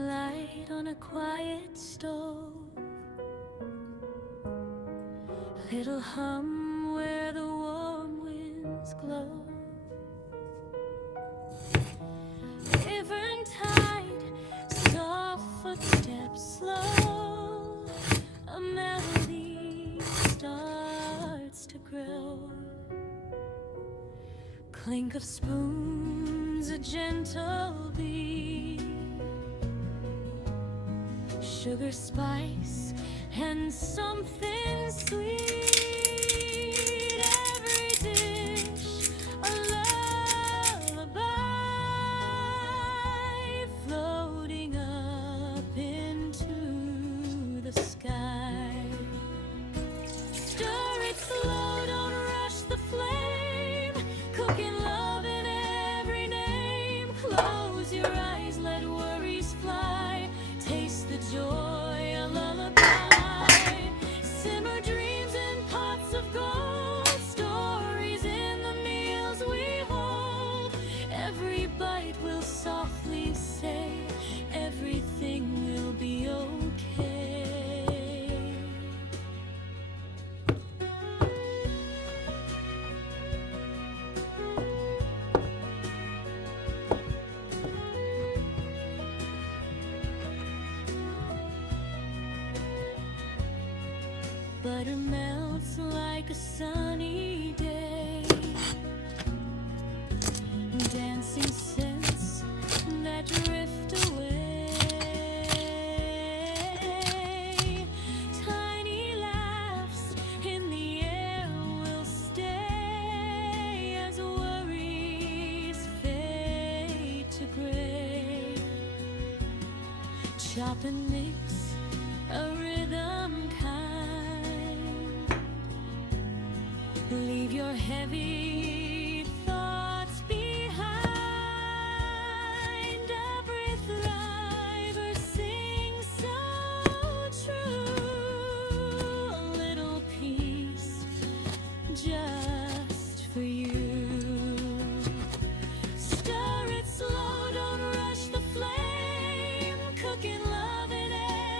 Morning light on a quiet stove, little hum where the warm winds glow. River tide, soft footsteps slow, a melody starts to grow. Clink of spoons, a gentle beat, sugar, spice, and something sweet. Every dish a lullaby, floating up into the sky. Stir it slow, don't rush the flame, cooking love in every name. Close your eyes, let worries fly, taste the joy, a lullaby. Simmer dreams in pots of gold, stories in the meals we hold. Every bite will softly say, everything will be okay. Butter melts like a sunny day, dancing scents that drift away. Tiny laughs in the air will stay as worries fade to gray. Chop and mix a rhythm kind, leave your heavy thoughts behind. Every thriver sings so true, a little piece just for you. Stir it slow, don't rush the flame, cooking love in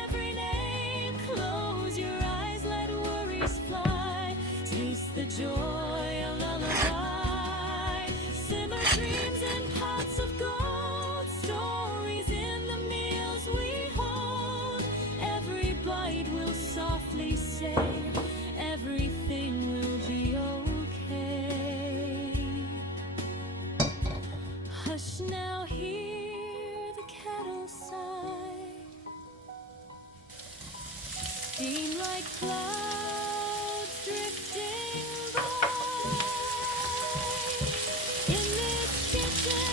every name. Close your eyes, let worries fly, taste the joy, a lullaby. Simmer dreams in pots of gold, stories in the meals we hold. Every bite will softly say, everything will be okay. Hush now, hear the kettle sigh, steam like clouds drifting by. In this kitchen,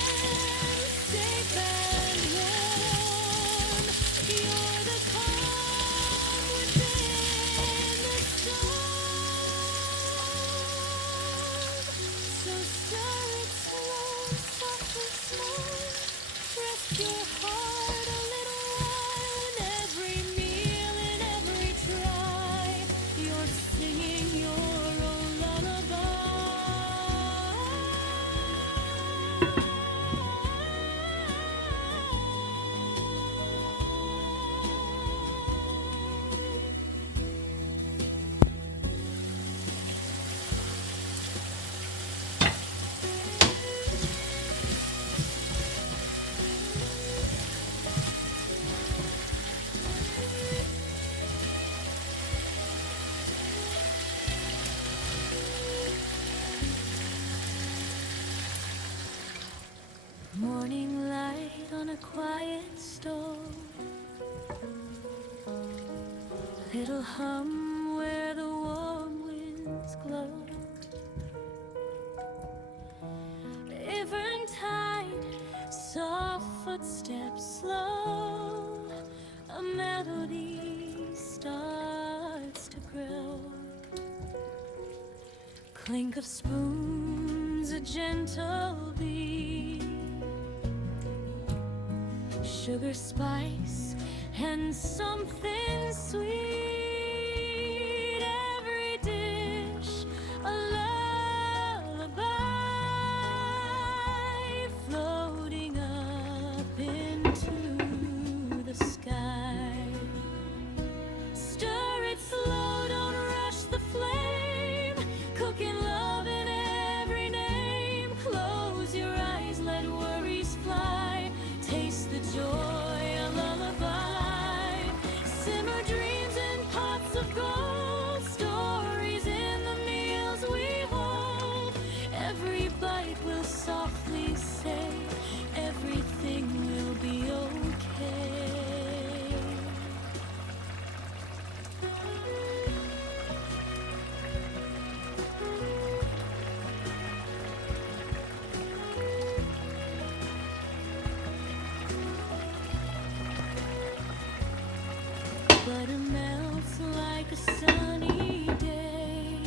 safe and warm, you're the calm within the storm. So stir it slow, softly small, rest your heart a little while. In every meal, in every try, you're singing your own lullaby. Morning light on a quiet stove, little hum where the warm winds glow. River and tide, soft footsteps slow, a melody starts to grow. Clink of spoons, a gentle beat, sugar, spice, and something sweet. Every dish a lullaby, floating up into Butter melts like a sunny day.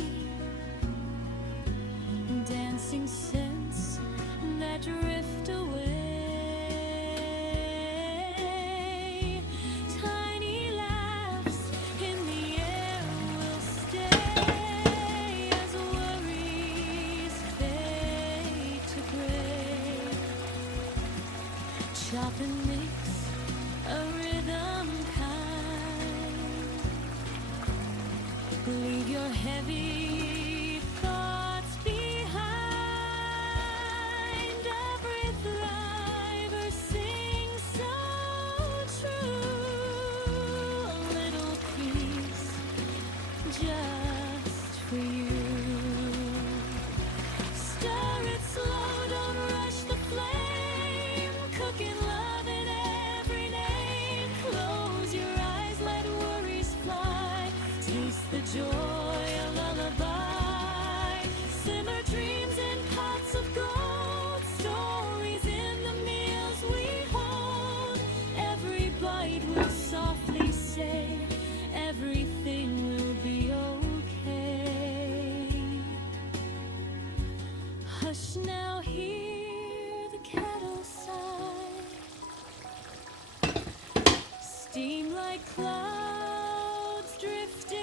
Dancing scents that drift away. Tiny laughs in the air will stay as worries fade to gray. Chop and mix a rhythm kind. Leave your heavy thoughts behind. Every thriver sings so true. A little peace just for you. Stir it slow, don't rush the flame. Cooking love in every name. Close your eyes, let worries fly. Taste the joy, a lullaby. Simmer dreams in pots of gold. Stories in the meals we hold. Every bite will softly say, everything will be okay. Hush now, hear the kettle sigh. Steam like clouds drifting